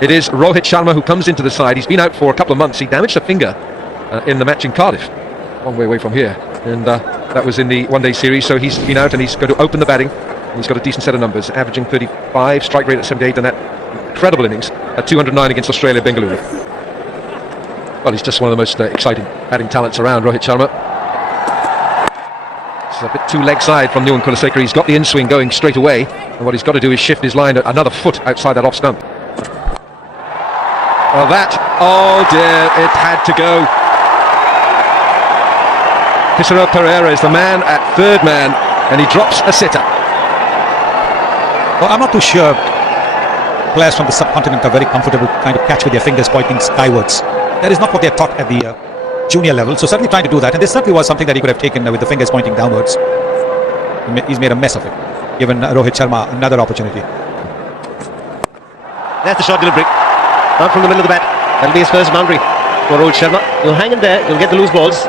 It is Rohit Sharma who comes into the side. He's been out for a couple of months. He damaged a finger in the match in Cardiff, long way away from here, and that was in the one-day series. So he's been out, and he's going to open the batting. And he's got a decent set of numbers, averaging 35, strike rate at 78, and that incredible innings at 209 against Australia, Bengaluru. Well, he's just one of the most exciting batting talents around, Rohit Sharma. It's a bit too leg side from Nuwan Kulasekara. He's got the in-swing going straight away, and what he's got to do is shift his line another foot outside that off stump. Well, oh dear, it had to go. Kisaro Pereira is the man at third man, and he drops a sitter. Well, I'm not too sure players from the subcontinent are very comfortable kind of catch with their fingers pointing skywards. That is not what they're taught at the junior level, so certainly trying to do that, and this certainly was something that he could have taken with the fingers pointing downwards. He's made a mess of it, given Rohit Sharma another opportunity. That's the short delivery, not from the middle of the bat. That'll be his first boundary for Rohit Sharma. You'll hang in there, you'll get the loose balls,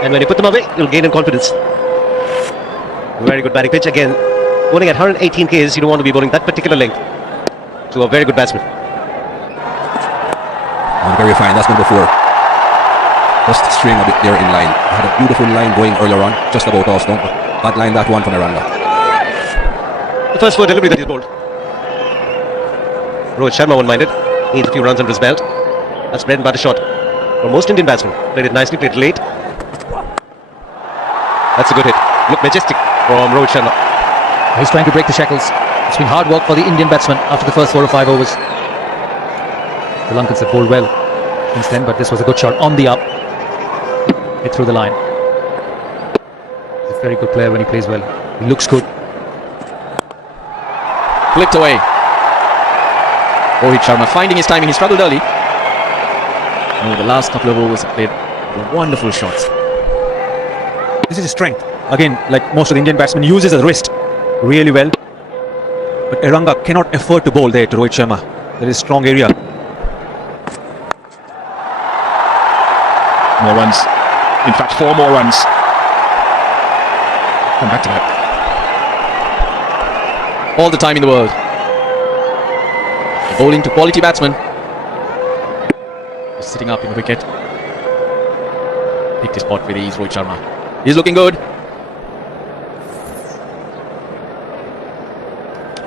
and when you put them away, you'll gain in confidence. Very good batting pitch again. Bowling at 118 k's, you don't want to be bowling that particular length to a very good batsman. Very fine, that's number 4. Just string a bit there in line. Had a beautiful line going earlier on, just about off stump. That line, that one from Naranga. The first 4 delivery that he's bowled. Rohit Sharma won't mind it. Needs a few runs under his belt. That's bread and butter shot for most Indian batsmen. Played it nicely, played it late. That's a good hit. Look majestic from Rohit Sharma. He's trying to break the shackles. It's been hard work for the Indian batsmen after the first 4 or 5 overs. The Lankans have bowled well since then, but this was a good shot on the up. Hit through the line. He's a very good player when he plays well. He looks good. Flipped away. Rohit Sharma finding his timing. He struggled early. The last couple of overs have played wonderful shots. This is his strength. Again, like most of the Indian batsmen, uses his wrist really well. But Eranga cannot afford to bowl there to Rohit Sharma. There is a strong area. More runs. In fact, 4 more runs. Come back to that. All the time in the world. Bowling to quality batsmen. He's sitting up in the wicket. Picked his spot with ease, Rohit Sharma. He's looking good.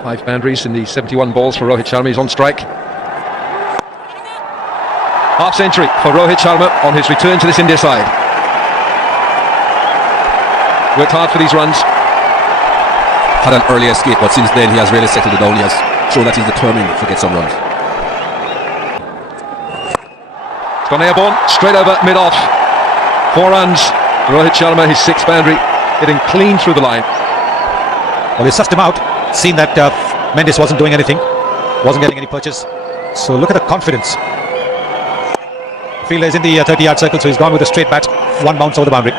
5 boundaries in the 71 balls for Rohit Sharma. He's on strike. Half century for Rohit Sharma on his return to this India side. Worked hard for these runs. Had an early escape, but since then he has really settled it down. He has shown that he's determined to get some runs. It's gone airborne, straight over mid-off. 4 runs. Rohit Sharma, his 6th boundary, hitting clean through the line. Well, he sussed him out. Seen that Mendes wasn't doing anything, wasn't getting any purchase. So look at the confidence. The fielder is in the 30-yard circle, so he's gone with a straight bat. 1 bounce over the boundary.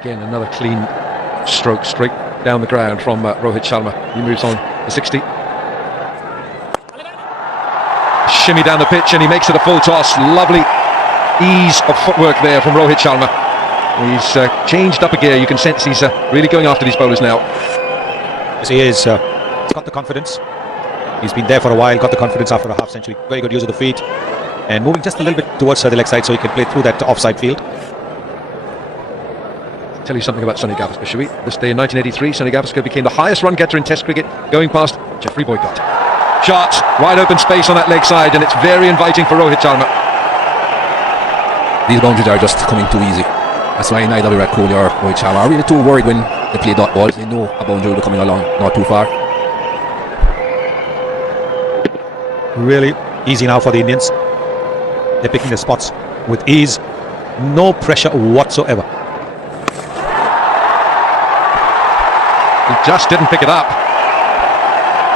Again, another clean stroke straight down the ground from Rohit Sharma. He moves on to 60. Shimmy down the pitch, and he makes it a full toss. Lovely ease of footwork there from Rohit Sharma. He's changed up a gear. You can sense he's really going after these bowlers now. Yes, he is. He's got the confidence. He's been there for a while, got the confidence after a half century. Very good use of the feet. And moving just a little bit towards the leg side so he can play through that offside field. Tell you something about Sonny Gavaskar, shall we? This day in 1983, Sonny Gavaskar became the highest run getter in Test cricket, going past Geoffrey Boycott. Shot, wide open space on that leg side, and it's very inviting for Rohit Sharma. These boundaries are just coming too easy. That's why neither Virat Kohli or Rohit Sharma are really too worried when they play dot balls. They know a boundary will be coming along, not too far. Really easy now for the Indians. They're picking their spots with ease. No pressure whatsoever. He just didn't pick it up.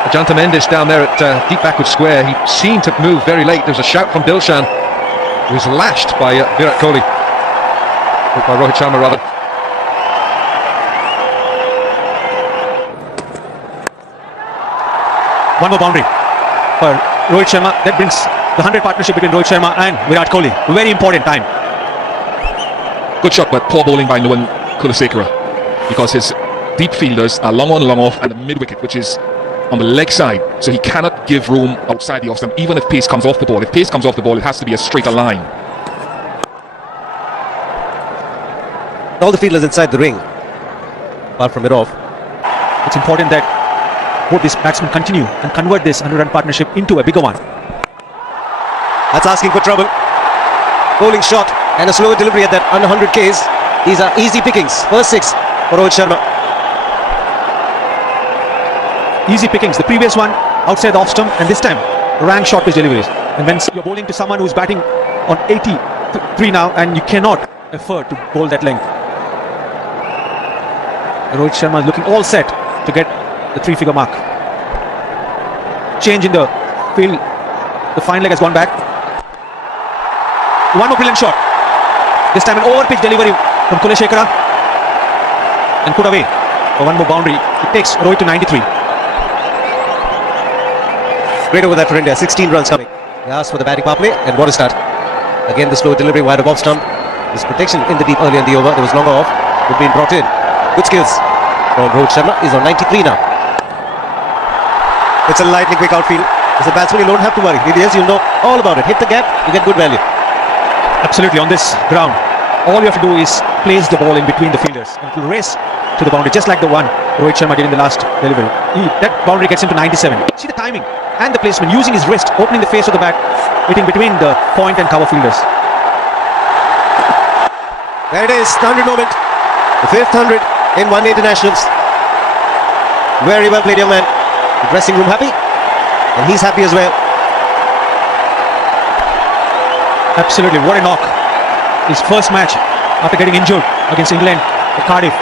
Ajanta Mendes down there at deep backward square. He seemed to move very late. There was a shout from Dilshan. He was lashed by Virat Kohli. By Rohit Sharma rather. One more boundary for Rohit Sharma. That brings the 100 partnership between Rohit Sharma and Virat Kohli. Very important time. Good shot, but poor bowling by Nuwan Kulasekara, because his deep fielders are long on, long off at the mid wicket, which is on the leg side, so he cannot give room outside the off stump, even if pace comes off the ball. If pace comes off the ball, it has to be a straighter line. All the fielders inside the ring, apart from it off. It's important that both these batsmen continue and convert this 100-run partnership into a bigger one. That's asking for trouble. Bowling shot and a slower delivery at that 100 Ks. These are easy pickings. First 6 for Rohit Sharma. Easy pickings. The previous one outside the off stump, and this time rank short pitch deliveries. And when you're bowling to someone who's batting on 83 now, and you cannot afford to bowl that length. Rohit Sharma is looking all set to get the 3-figure mark. Change in the field. The fine leg has gone back. One more brilliant shot. This time an over pitch delivery from Kulasekara, and put away for one more boundary. It takes Rohit to 93. Great over that for India. 16 runs coming. He asked for the batting power play, and what a start. Again, the slow delivery wide of off stump. There's protection in the deep early in the over. There was longer off. It been brought in. Good skills from Rohit Sharma. He's on 93 now. It's a lightning quick outfield. As a batsman, you don't have to worry. Yes, you know all about it. Hit the gap, you get good value. Absolutely, on this ground, all you have to do is place the ball in between the fielders and it will race to the boundary, just like the one Rohit Sharma did in the last delivery. That boundary gets him to 97. See the timing and the placement, using his wrist, opening the face of the bat, hitting between the point and cover fielders. There it is, the 100 moment. The 5th 100 in one day internationals. Very well played, young man. The dressing room happy, and he's happy as well. Absolutely, what a knock. His first match after getting injured against England at Cardiff.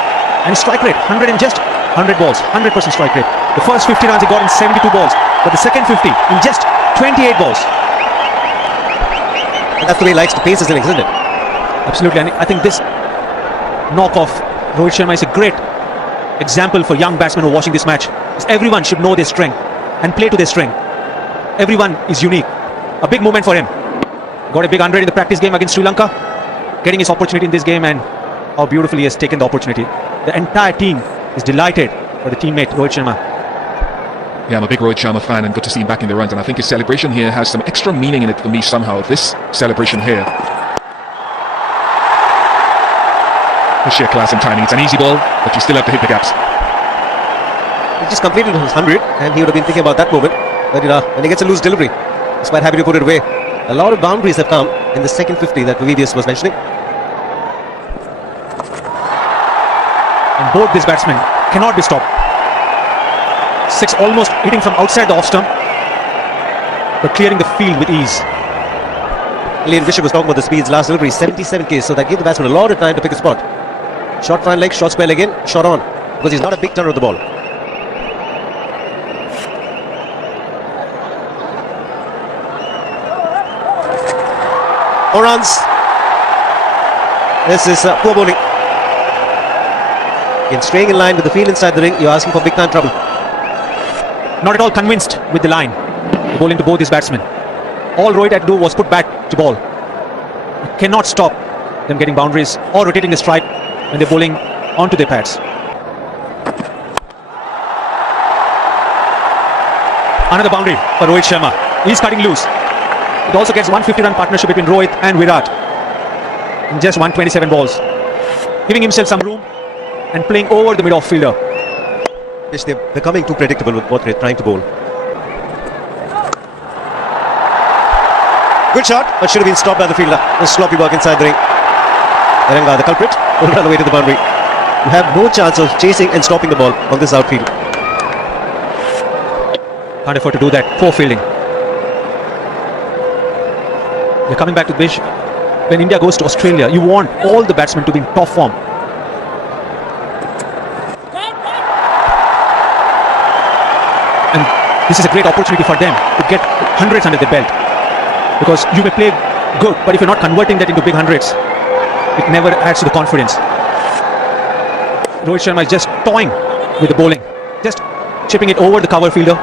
And his strike rate, 100 in just 100 balls, 100% strike rate. The first 50 runs he got in 72 balls, but the second 50 in just 28 balls. And that's the way he likes to pace his innings, isn't it? Absolutely, and I think this knock off Rohit Sharma is a great example for young batsmen who are watching this match. Everyone should know their strength and play to their strength. Everyone is unique. A big moment for him. Got a big 100 in the practice game against Sri Lanka, getting his opportunity in this game, and how beautifully he has taken the opportunity. The entire team is delighted for the teammate Rohit Sharma. Yeah, I'm a big Rohit Sharma fan, and good to see him back in the runs, and I think his celebration here has some extra meaning in it for me somehow. This celebration here. The sheer class and timing. It's an easy ball, but you still have to hit the gaps. He just completed his 100, and he would have been thinking about that moment. But when he gets a loose delivery, he's quite happy to put it away. A lot of boundaries have come in the second 50 that Vividius was mentioning. And both these batsmen cannot be stopped. 6 almost hitting from outside the off stump, but clearing the field with ease. Ian Bishop was talking about the speeds last delivery, 77 Ks, so that gave the batsman a lot of time to pick a spot. Short fine leg, short square leg in, shot on, because he's not a big turner of the ball. More runs. This is poor bowling. Again, staying in line with the field inside the ring, you're asking for big time trouble. Not at all convinced with the line. The bowling to both these batsmen. All Rohit had to do was put back to ball. You cannot stop them getting boundaries or rotating the strike when they're bowling onto their pads. Another boundary for Rohit Sharma. He's cutting loose. It also gets 150-run partnership between Rohit and Virat in just 127 balls, giving himself some room and playing over the mid-off fielder. They're becoming too predictable with what they're trying to bowl. Good shot, but should have been stopped by the fielder. A sloppy work inside the ring. Aranga, the culprit, will run away to the boundary. You have no chance of chasing and stopping the ball on this outfield. Can't afford to do that. Poor fielding. They're coming back to the bench. When India goes to Australia, you want all the batsmen to be in top form. And this is a great opportunity for them to get hundreds under their belt. Because you may play good, but if you're not converting that into big hundreds, it never adds to the confidence. Rohit Sharma is just toying with the bowling, just chipping it over the cover fielder.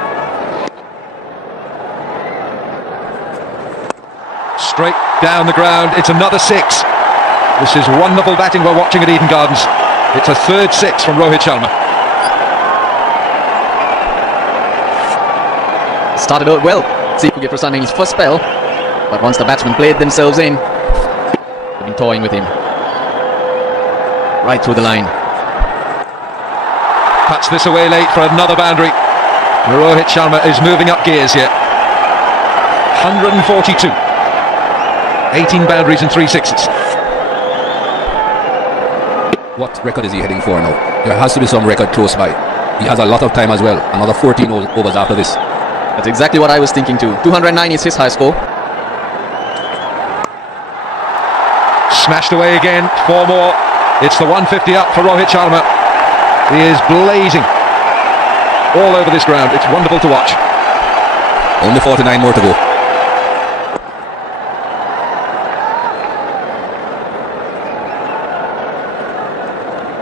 Straight down the ground, it's another 6. This is wonderful batting we're watching at Eden Gardens. It's a third six from Rohit Sharma. Started out well. Sipuge Prasanna in his first spell, but once the batsmen played themselves in, they've been toying with him. Right through the line. Cuts this away late for another boundary. Rohit Sharma is moving up gears here. 142. 18 boundaries and 3 sixes. What record is he heading for now? There has to be some record close by. He has a lot of time as well. Another 14 overs after this. That's exactly what I was thinking too. 209 is his high score. Smashed away again. 4 more. It's the 150 up for Rohit Sharma. He is blazing all over this ground. It's wonderful to watch. Only 49 more to go.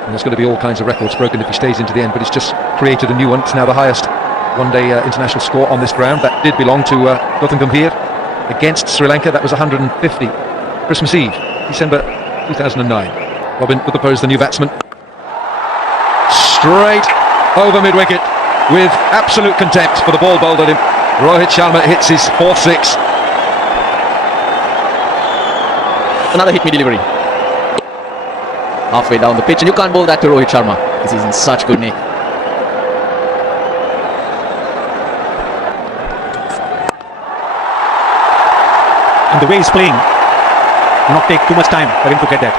And there's going to be all kinds of records broken if he stays into the end, but he's just created a new one. It's now the highest one-day international score on this ground. That did belong to Gautam Gambhir against Sri Lanka. That was 150. Christmas Eve, December 2009. Robin would propose the new batsman. Straight over mid-wicket with absolute contempt for the ball bowled at him. Rohit Sharma hits his 4th six. Another hit me delivery. Halfway down the pitch, and you can't bowl that to Rohit Sharma because he's in such good nick. And the way he's playing, will not take too much time for him to get that.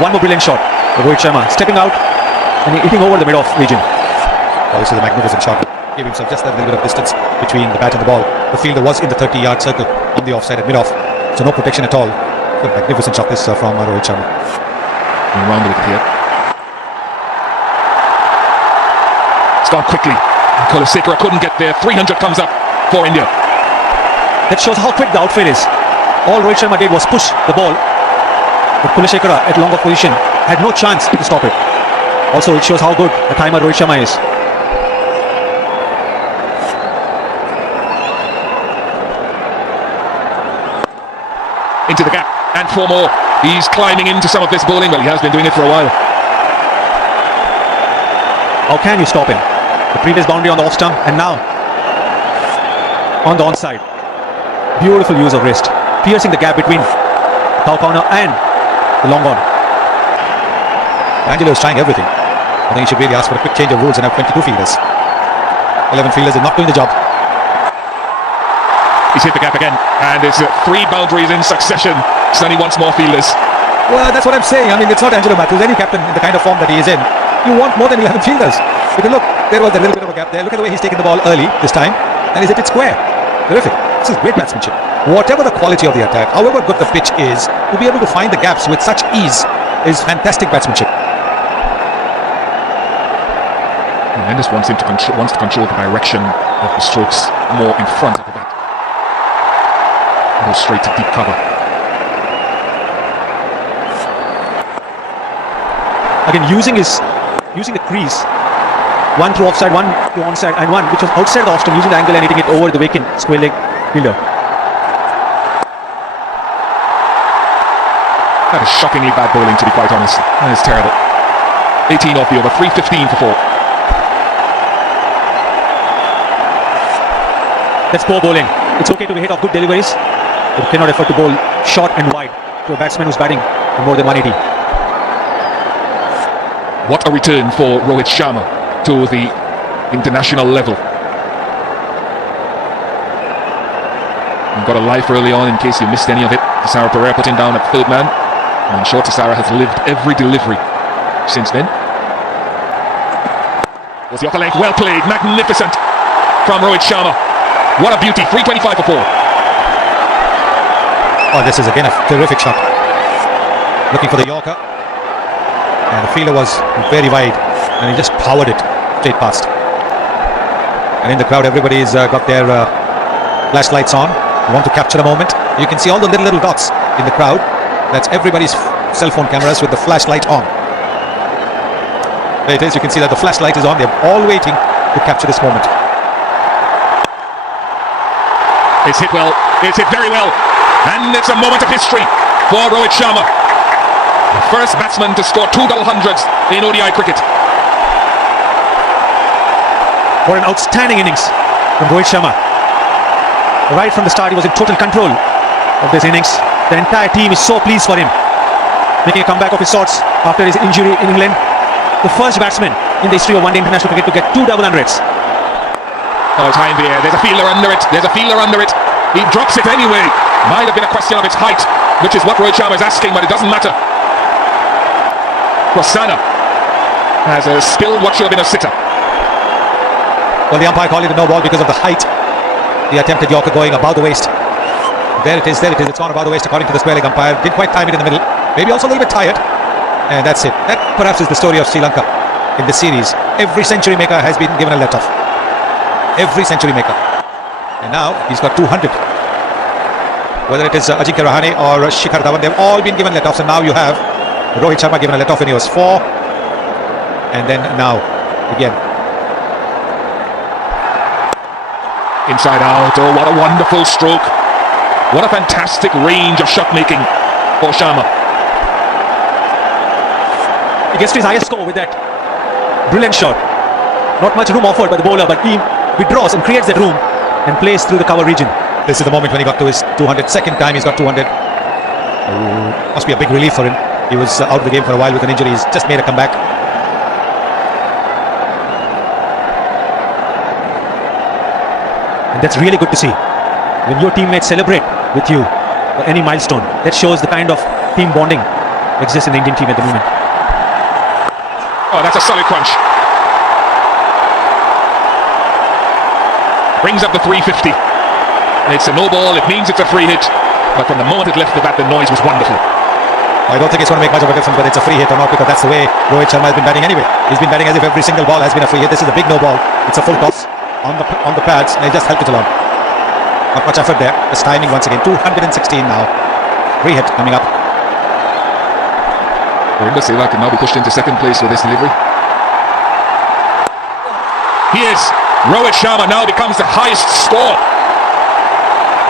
One more brilliant shot. Rohit Sharma stepping out and hitting over the mid-off region. Oh, this is a magnificent shot. Gave himself just that little bit of distance between the bat and the ball. The fielder was in the 30-yard circle on the offside at mid-off, so no protection at all. A magnificent shot this from Rohit Sharma. Going round with it here. It's gone quickly. Kulasekara couldn't get there. 300 comes up for India. That shows how quick the outfield is. All Rohit Sharma did was push the ball, but Kulasekara at longer position had no chance to stop it. Also, it shows how good a timer Rohit Sharma is. Into the gap, and 4 more. He's climbing into some of this bowling. Well, he has been doing it for a while. How can you stop him? The previous boundary on the off stump, and now on the onside. Beautiful use of wrist, piercing the gap between cow corner and the long on. Angelo is trying everything. I think he should really ask for a quick change of rules and have 22 fielders. 11 fielders is not doing the job. He's hit the gap again, and it's 3 boundaries in succession. It's only wants more fielders. Well, that's what I'm saying. I mean, it's not Angelo Matthews, any captain in the kind of form that he is in. You want more than 11 fielders. Because look, there was a little bit of a gap there. Look at the way he's taken the ball early this time, and he's hit it square. Terrific. This is great batsmanship. Whatever the quality of the attack, however good the pitch is, to be able to find the gaps with such ease is fantastic batsmanship. Mendes wants to control the direction of the strokes more in front of the bat. Go straight to deep cover. Again, using the crease, one through offside, one to onside, and one which was outside the off stump, using the angle and hitting it over the vacant square leg fielder. That is shockingly bad bowling, to be quite honest. That is terrible. 18 off the over, 315 for 4. That's poor bowling. It's okay to be hit off good deliveries, but you cannot afford to bowl short and wide to a batsman who's batting for more than 180. What a return for Rohit Sharma to the international level. You've got a life early on in case you missed any of it. Tisara Pereira put him down at 3rd man. And I'm sure Tisara has lived every delivery since then. Was the upper leg well played, magnificent from Rohit Sharma. What a beauty, 325 for 4. Oh, this is again a terrific shot. Looking for the Yorker. And the fielder was very wide, and he just powered it straight past. And in the crowd, everybody's got their flashlights on. You want to capture a moment. You can see all the little dots in the crowd. That's everybody's cell phone cameras with the flashlight on. There it is. You can see that the flashlight is on. They're all waiting to capture this moment. It's hit well. It's hit very well. And it's a moment of history for Rohit Sharma. first batsman to score 2 double hundreds in ODI cricket. What an outstanding innings from Rohit Sharma. Right from the start, he was in total control of this innings. The entire team is so pleased for him, making a comeback of his sorts after his injury in England. The first batsman in the history of one-day international cricket to get 2 double hundreds. Oh, it's high in the air. There's a fielder under it. There's a fielder under it. He drops it anyway. Might have been a question of its height, which is what Rohit Sharma is asking, but it doesn't matter. Rossana has a spilled what should have been a sitter. Well, the umpire called it a no ball because of the height. The attempted Yorker going above the waist. There it is, there it is. It's gone above the waist according to the square leg umpire. Didn't quite time it in the middle. Maybe also a little bit tired. And that's it. That perhaps is the story of Sri Lanka in this series. Every century maker has been given a let-off. Every century maker. And now he's got 200. Whether it is Ajinkya Rahane or Shikhar Dhawan, they've all been given let-offs. And now you have Rohit Sharma given a let-off when he was 4. And then now, again. Inside out. Oh, what a wonderful stroke. What a fantastic range of shot making for Sharma. He gets to his highest score with that brilliant shot. Not much room offered by the bowler, but he withdraws and creates that room and plays through the cover region. This is the moment when he got to his 200. Second time he's got 200. Must be a big relief for him. He was out of the game for a while with an injury. He's just made a comeback. And that's really good to see. When your teammates celebrate with you for any milestone, that shows the kind of team bonding exists in the Indian team at the moment. Oh, that's a solid crunch. Brings up the 350. It's a no ball, it means it's a free hit. But from the moment it left the bat, the noise was wonderful. I don't think it's going to make much of a difference whether it's a free hit or not, because that's the way Rohit Sharma has been batting anyway. He's been batting as if every single ball has been a free hit. This is a big no ball. It's a full toss on the pads, and he just helped it along. Not much effort there. Just timing once again. 216 now. Free hit coming up. Virinder Sehwag can now be pushed into second place with this delivery. He is. Rohit Sharma now becomes the highest score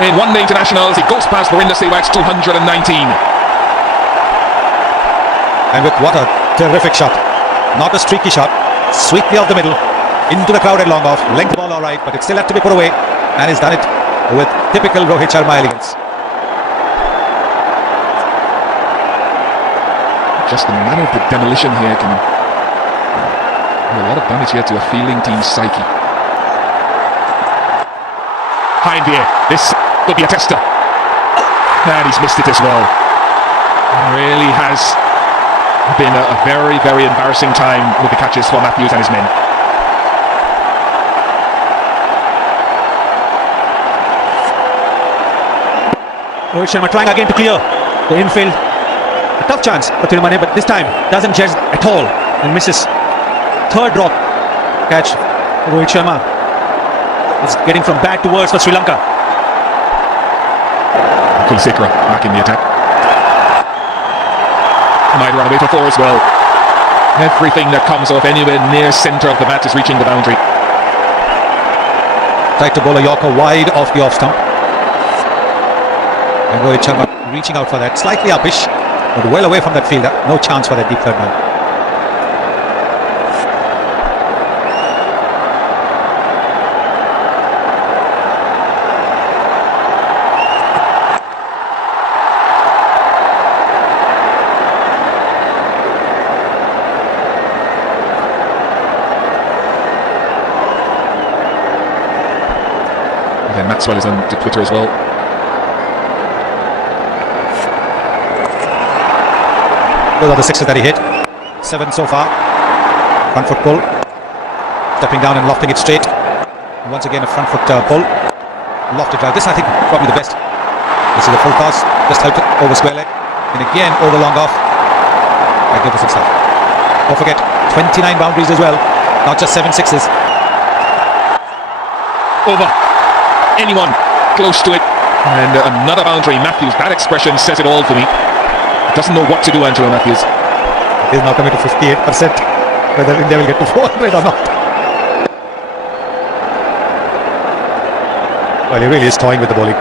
in one-day internationals. He goes past Virinder Sehwag's 219. And with what a terrific shot. Not a streaky shot. Sweetly off the middle. Into the crowded long off. Length ball all right, but it still had to be put away. And he's done it with typical Rohit Sharma elegance. Just the manner of the demolition here can do a lot of damage here to a fielding team's psyche. High in the air. This could be a tester. And he's missed it as well. It really has been a very, very embarrassing time with the catches for Matthews and his men. Rohit Sharma trying again to clear the infield. A tough chance for Tirumane, but this time doesn't judge at all and misses. Third drop catch. Rohit Sharma is getting from bad to worse for Sri Lanka. Kulsekara back in the attack. Might run away for 4 as well. Everything that comes off anywhere near centre of the bat is reaching the boundary. Tried to bowl a Yorker wide off the off stump. And Rohit Sharma reaching out for that. Slightly uppish, but well away from that fielder. No chance for that deep third man. And Maxwell is on Twitter as well. Those are the 6s that he hit. 7 so far. Front foot pull. Stepping down and lofting it straight. And once again a front foot pull. Lofted drive. This I think probably the best. This is a full toss. Just helped it over square leg. And again over long off. Magnificent stuff. Don't forget 29 boundaries as well. Not just 7 6s. Over. Anyone close to it. And another boundary. Matthews, that expression says it all for me. Doesn't know what to do, Angelo Matthews. He's now coming to 58%. Whether India will get to 400 or not. Well, he really is toying with the bowling.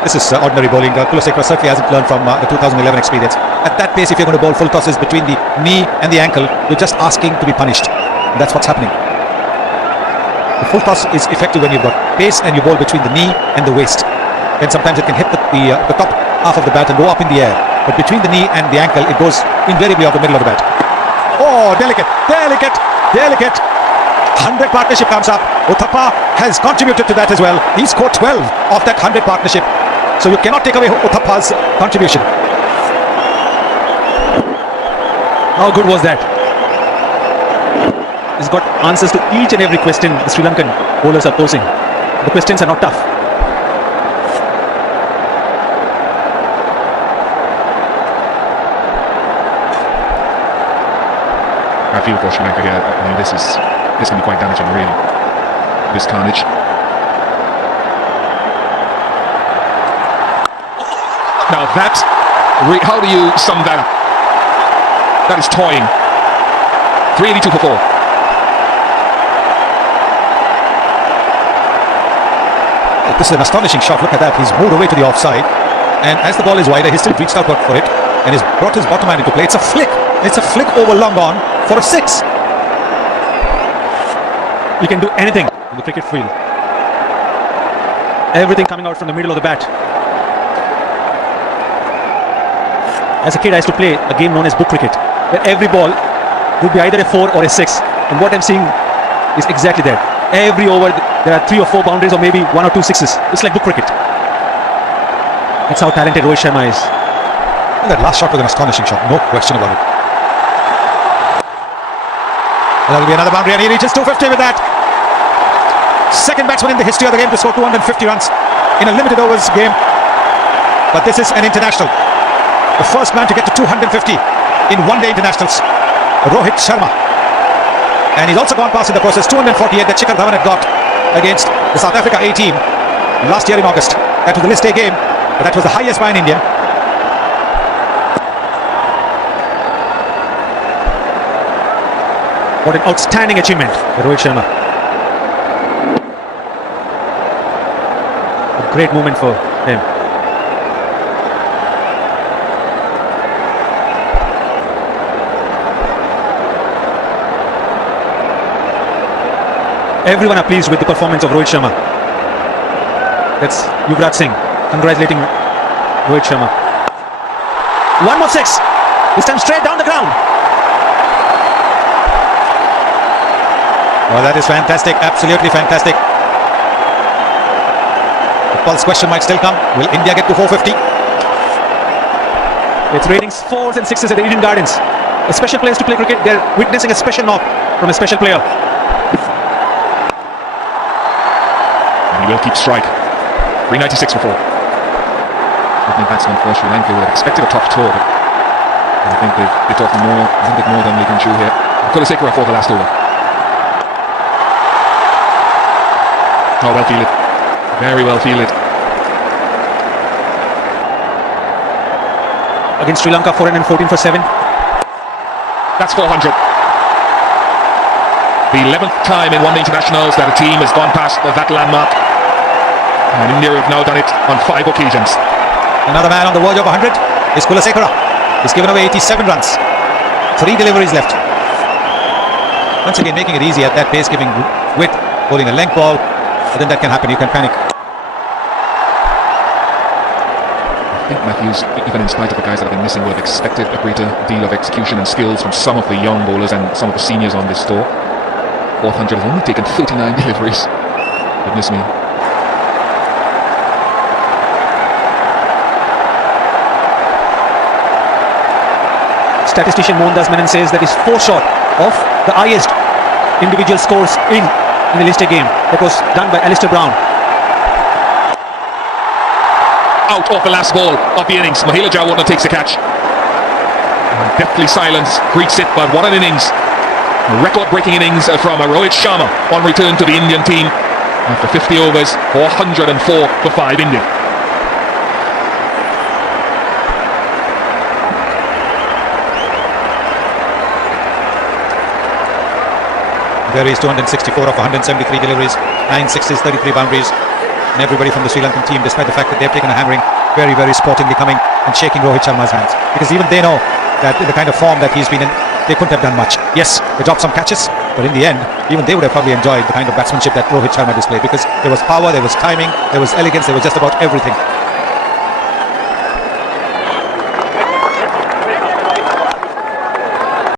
This is ordinary bowling. Kulsekara certainly hasn't learned from the 2011 experience. at that pace, if you're going to bowl full tosses between the knee and the ankle, you're just asking to be punished. And that's what's happening. The full toss is effective when you've got pace and you bowl between the knee and the waist. Then sometimes it can hit the top half of the bat and go up in the air. But between the knee and the ankle, it goes invariably off the middle of the bat. Oh, delicate, delicate, delicate. 100 partnership comes up. Uthappa has contributed to that as well. He scored 12 of that 100 partnership. So you cannot take away Uthappa's contribution. How good was that? He's got answers to each and every question the Sri Lankan bowlers are posing. The questions are not tough. I feel for Sri Lanka here. I mean, this can be quite damaging, really. This carnage. Now that, how do you sum that up? That is toying. 382 for 4. This is an astonishing shot. Look at that. He's moved away to the offside. And as the ball is wider, he still reached out for it. And he's brought his bottom hand into play. It's a flick. It's a flick over long on for a 6. You can do anything in the cricket field. Everything coming out from the middle of the bat. As a kid, I used to play a game known as book cricket, where every ball would be either a 4 or a 6. And what I'm seeing is exactly that. Every over, there are 3 or 4 boundaries, or maybe 1 or 2 sixes. It's like book cricket. That's how talented Rohit Sharma is. And that last shot was an astonishing shot, no question about it. And that'll be another boundary, and he reaches 250 with that. Second batsman in the history of the game to score 250 runs in a limited overs game. But this is an international. The first man to get to 250 in one-day internationals, Rohit Sharma. And he's also gone past in the process 248 that Shikhar Dhawan had got against the South Africa A team last year in August. That was the list A game, but that was the highest by an Indian. What an outstanding achievement by Rohit Sharma. A great moment for him. Everyone are pleased with the performance of Rohit Sharma. That's Yuvraj Singh congratulating Rohit Sharma. One more 6. This time straight down the ground. Oh, that is fantastic. Absolutely fantastic. The pulse question might still come. Will India get to 450? It's ratings 4s and 6s at the Eden Gardens. A special place to play cricket. They're witnessing a special knock from a special player. He will keep strike. 396 for 4. Opening batsman for Sri Lanka would have expected a top tour, but I think they're talking more, a little bit more than they can chew here. Kulasekara for the last over. Oh, well fielded. Very well fielded. Against Sri Lanka, 414 for 7. That's 400. The 11th time in one-day internationals that a team has gone past that landmark. And India have now done it on 5 occasions. Another man on the verge of 100 is Kulasekara. He's given away 87 runs. 3 deliveries left. Once again, making it easy at that pace, giving width, bowling a length ball. But then that can happen, you can panic. I think Matthews, even in spite of the guys that have been missing, would have expected a greater deal of execution and skills from some of the young bowlers and some of the seniors on this tour. 400 has only taken 39 deliveries. Goodness me. Statistician Mohandas Menon says that is 4 short of the highest individual scores in the List A game. That was done by Alistair Brown. Out off the last ball of the innings. Mahela Jayawardene takes the catch. Deathly silence greets it, but what an innings. A record-breaking innings from Rohit Sharma on return to the Indian team. After 50 overs, 404 for 5 India. There is 264 of 173 deliveries, 9 sixes, 33 boundaries. And everybody from the Sri Lankan team, despite the fact that they've taken a hammering, very, very sportingly coming and shaking Rohit Sharma's hands, because even they know that in the kind of form that he's been in, they couldn't have done much. Yes, they dropped some catches, but in the end, even they would have probably enjoyed the kind of batsmanship that Rohit Sharma displayed, because there was power, there was timing, there was elegance, there was just about everything.